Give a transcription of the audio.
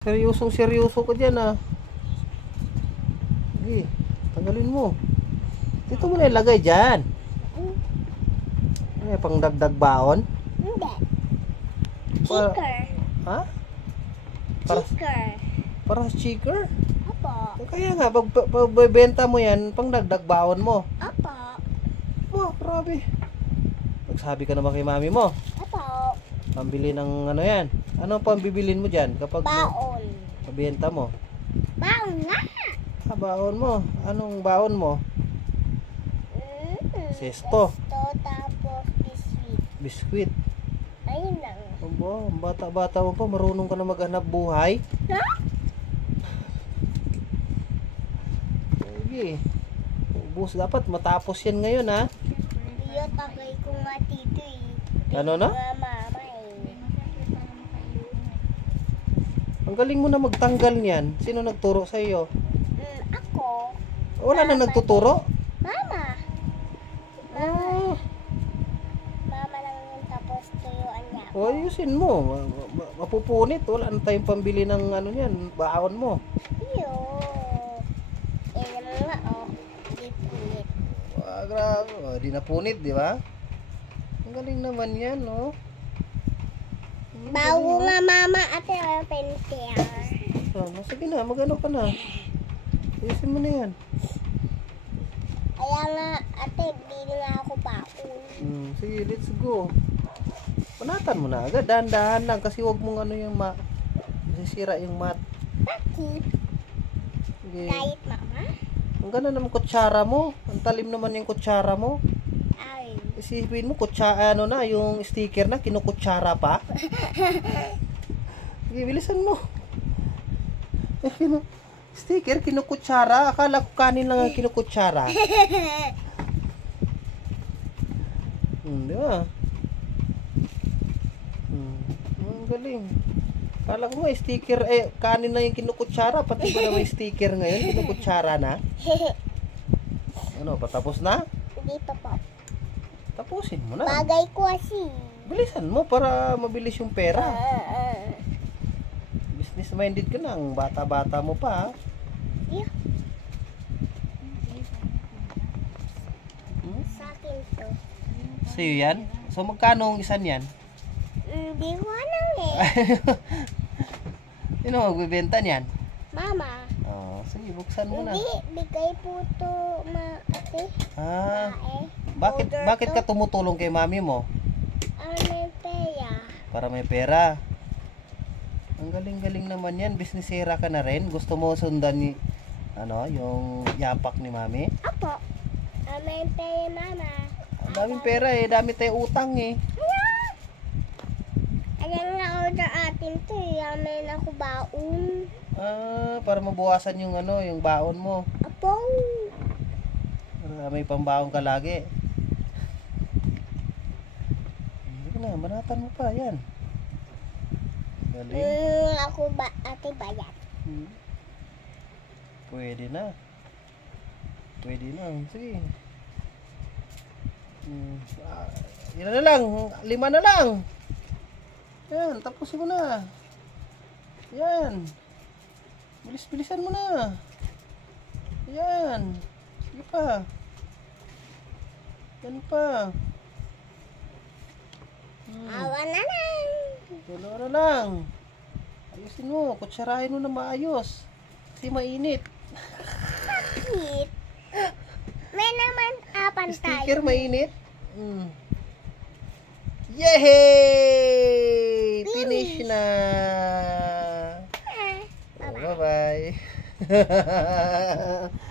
Seryosong seryoso ka dyan ah. Sige, tanggalin mo. Dito mo na ilagay dyan. Ay, pang dagdag baon? Hindi. Para- Chicker. Ha? Para, Chicker. para cheaker? Apo. Kaya nga, pag benta mo yan, pang dagdag baon mo. Apo. Oh, grabe. Nagsabi ka naman kay mami mo. Apo. Pambili ng ano yan. Ano pang bibilin mo dyan kapag Baon. mabenta mo? Baon nga. Ah, baon mo. Anong baon mo? Sesto. Tapos biscuit. Biskwit. Ayun lang. Aba, ang bata-bata mo pa, marunong ka na maghanap buhay. Ha? Sige. Ubus, dapat matapos yan ngayon ha. Iyo tagay ko nga tito eh. Ano na? Nga mama eh. Ang galing mo na magtanggal niyan. Sino nagturo sa iyo? Ako. Wala na nagtuturo? Mama. Ah, Mama lang yung tapos tuyuan niya. o ayusin mo. Mapupunit. Wala na tayong pambili ng ano niyan, baon mo. Iyo. Eh naman nga oh. Dipit. Ah, grabe. O, di napunit, di ba? Ang galing naman yan, no? Ang Bago galing, nga mama at yung pentel. no? Ah, sige na, magano ka na. Ayusin mo na yan. Kaya nga ate, bili nga ako baon. Sige, let's go. Panatan mo na agad. Dahan-dahan lang kasi wag mong ano yung masisira yung mat. Bakit? Sige. Kahit mama? Ang ganda naman kutsara mo. Ang talim naman yung kutsara mo. Ay. Isipin mo, ano na, yung sticker na, kinukutsara pa. Sige, bilisan mo. Sticker, kinukutsara. Akala ko kanin lang ang kinukutsara. Di ba? Ang galing. Akala ko nga, sticker, kanin lang yung kinukutsara. Pati ba na may sticker ngayon? Kinukutsara na? Ano, patapos na? Hindi pa po. Tapusin mo na. Bagay ko kasi. Bilisan mo para mabilis yung pera. Business minded ka na. Ang bata-bata mo pa. Ha? Yeah. Sa akin to. Sa'yo yan? So magkano ang isan yan? Hindi ko alam eh. Sino magbibenta niyan? Mama. Oh, sige, buksan mo na. Hindi, bigay po to ate. Ah, Bae. bakit ka tumutulong kay mami mo? May peya. Para may pera. Ang galing-galing naman yan. Businessera ka na rin. Gusto mo sundan ni yung yapak ni mami? Apo. May peya mama. Ang daming pera eh. Dami tayong utang eh. Ayan nga order atin to eh. May ako baon. Ah, para mabawasan yung yung baon mo. Apo. Para may pambaon ka lagi. Hindi na, manatan mo pa. Yan. Galing. Ako ate bayad. Pwede na. Pwede na. Sige. Ilan na lang. 5 na lang. Yan, tapusin mo na. Yan. Bilis-bilisan mo na. Yan. Sige pa. Yan pa. Awa na lang. Dalawa na lang. Ayusin mo. Kutsarahin mo na maayos. Kasi mainit. Bakit? May naman apan Sticker tayo. mainit. Yay! Finish na. Bye-bye. Bye-bye.